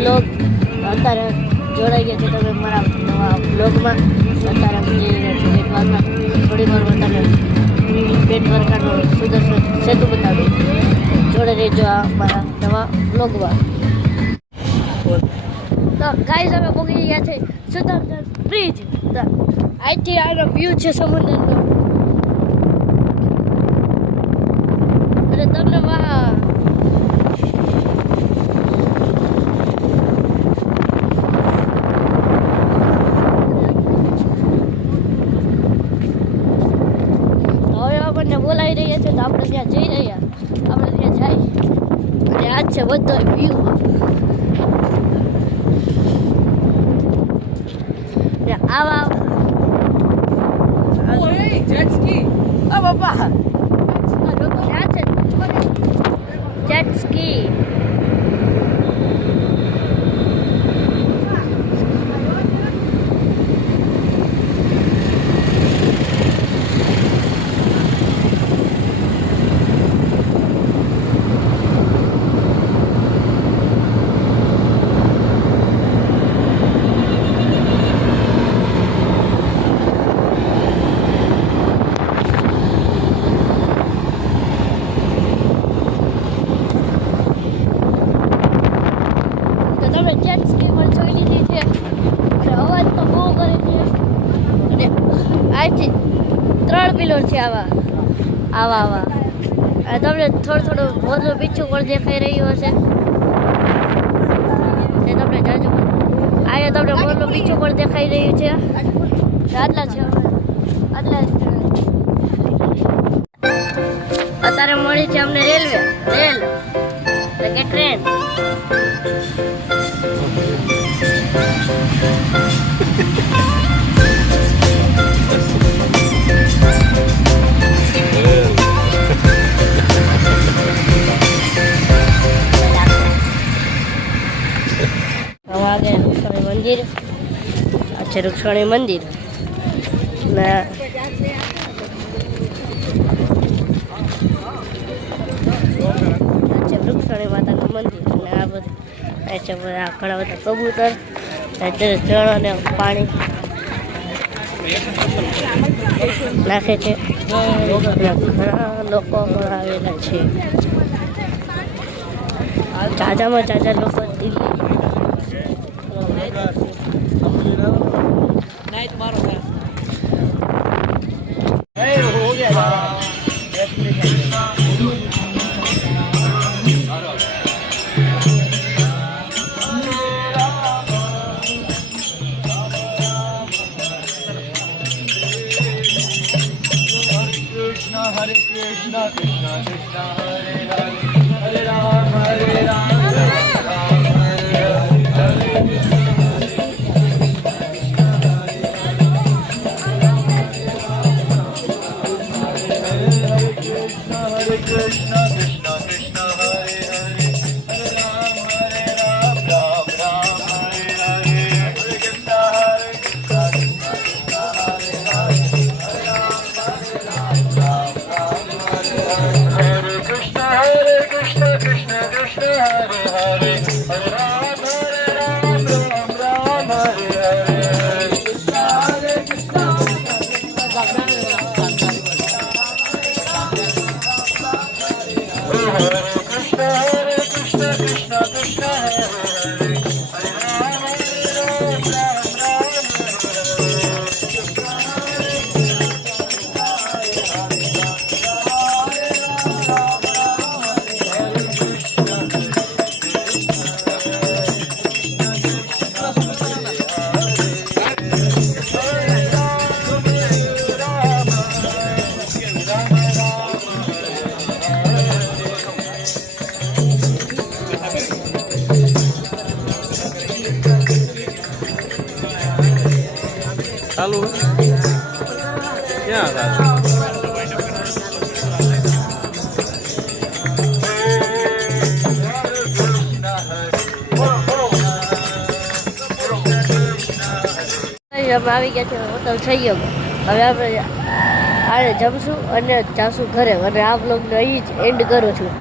બ્લોગ અત્યારે જોડાઈ ગયા છે તમે મારા નવા બ્લોગમાં. અત્યારે થોડી વારમાં તમને પેટ દ્વારકાનો સુદર્શન સેતુ બતાવ્યું. જોડે રહેજો આ મારા નવા બ્લોગમાં. તો ગાઈસ અમે પહોંચી ગયા છે સુદર્શન બ્રિજ. અહીંથી આનો વ્યૂ છે સમુદ્રનો. અને તમને આપણને બોલાવી રહ્યા છે તો આપણે ત્યાં જઈ રહ્યા. આપણે ત્યાં જાય અને આજ છે બધો વ્યૂ. આવા જેટ સ્કી. ઓ બાપા ત્યાં છે જેટ સ્કી. તમે જેટ સ્કી પણ જોઈ લીધી છે. અવાજ તો બહુ કરે છે. અને આજથી 3 પિલર છે આવા. તમને થોડું મોટું પીછું પણ દેખાઈ રહ્યું હશે. એ તમને જાજો અહીંયા તમને મોટું પીછું પણ દેખાઈ રહ્યું છે. આટલા છે અત્યારે મળી છે અમને રેલ કે ટ્રેન. આગે રૂક્ષાણી મંદિર. આ છે રૂક્ષાણી મંદિર. ને આ છે વૃક્ષાણી માતાનું મંદિર. અને આ બધું આ છે ઘણા બધા કબૂતર. જળ અને પાણી નાખે છે. ઘણા લોકો પણ આવેલા છે. જાજા લોકો Hare Krishna, Krishna Krishna, Hare Hare, Hare Ram, Hare Ram, Ram Ram, Hare Hare, Hare Krishna, Krishna Krishna, Hare Hare, Hare Ram, Hare Ram, Ram Ram, Hare Hare, Hare Krishna, Hare Krishna, Krishna Krishna, Hare Hare, Hare Ram, Hare Ram, Ram Ram, Hare Krishna, Krishna Krishna, Hare Hare, Hare Ram, Hare Ram, Ram Ram, Hare Hare, Krishna, Hare Krishna, Hare Krishna, Krishna Krishna, Hare Hare, Hare Ram, Hare Ram, Ram Ram, ચાલુ ક્યાં હતા? અમે આવી ગયા છે હોટલ સહયોગ. હવે આપણે આને જમશું અને જાશું ઘરે. અને આ બ્લોગને અહીં જ એન્ડ કરું છું.